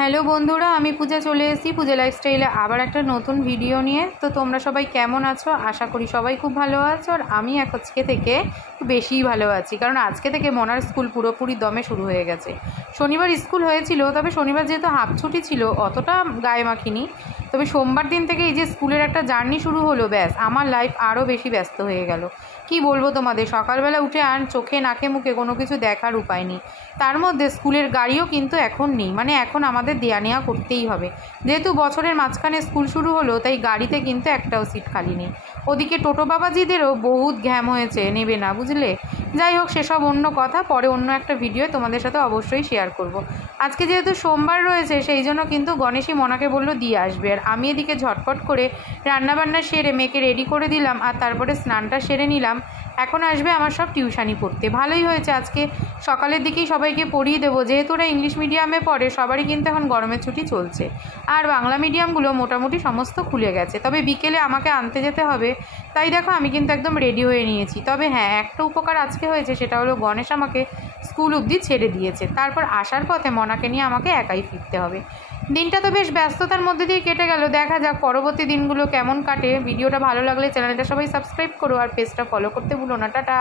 Hello বন্ধুরা, আমি পূজা চলে এসেছি পূজা লাইফস্টাইলে আবার একটা নতুন ভিডিও নিয়ে। তো তোমরা সবাই কেমন আছো? আশা করি সবাই খুব ভালো আছো। আর আমি আজকে থেকে একটু বেশিই ভালো আছি, কারণ আজকে থেকে মনার স্কুল পুরোপুরি দমে শুরু হয়ে গেছে। শনিবার স্কুল হয়েছিল, তবে শনিবার যেহেতু হাফ ছুটি ছিল অতটা গায়ে মাখিনি। তবে সোমবার দিন থেকে এই যে স্কুলের একটা জার্নি শুরু হলো, ব্যাস আমার লাইফ আরও বেশি ব্যস্ত হয়ে গেল। কি বলবো তোমাদের, সকালবেলা উঠে আর চোখে নাকে মুখে কোনো কিছু দেখার উপায় নেই। তার মধ্যে স্কুলের গাড়িও কিন্তু এখন নেই, মানে এখন আমাদের দেয়া নেওয়া করতেই হবে। যেহেতু বছরের মাঝখানে স্কুল শুরু হলো, তাই গাড়িতে কিন্তু একটাও সিট খালি নেই। ওদিকে টোটো বাবাজিদেরও বহুত ঘ্যাম হয়েছে, নেবে না বুঝলে। যাই হোক, সেসব অন্য কথা, পরে অন্য একটা ভিডিও তোমাদের সাথে অবশ্যই শেয়ার করব। আজকে যেহেতু সোমবার রয়েছে, সেই জন্য কিন্তু গণেশই মনাকে বললো দিয়ে আসবে। আর আমি এদিকে ঝটপট করে রান্নাবান্না সেরে মেয়েকে রেডি করে দিলাম, আর তারপরে স্নানটা সেরে নিলাম। এখন আসবে আমার সব টিউশানি পড়তে। ভালোই হয়েছে, আজকে সকালের দিকেই সবাইকে পড়িয়ে দেবো। যেহেতু ওরা ইংলিশ মিডিয়ামে পড়ে, সবারই কিন্তু এখন গরমের ছুটি চলছে। আর বাংলা মিডিয়ামগুলো মোটামুটি সমস্ত খুলে গেছে, তবে বিকেলে আমাকে আনতে যেতে হবে। তাই দেখো, আমি কিন্তু একদম রেডি হয়ে নিয়েছি। তবে হ্যাঁ, একটা উপকার আজকে হয়েছে, সেটা হলো গণেশ আমাকে স্কুল অবধি ছেড়ে দিয়েছে। তারপর আসার পথে মনাকে নিয়ে আমাকে একাই ফিরতে হবে। দিনটা তো বেশ ব্যস্ততার মধ্যে দিয়ে কেটে গেল। দেখা যাক পরবর্তী দিনগুলো কেমন কাটে। ভিডিওটা ভালো লাগলে চ্যানেলটা সবাই সাবস্ক্রাইব করো, আর পেজটা ফলো করতে ভুলো না। টাটা।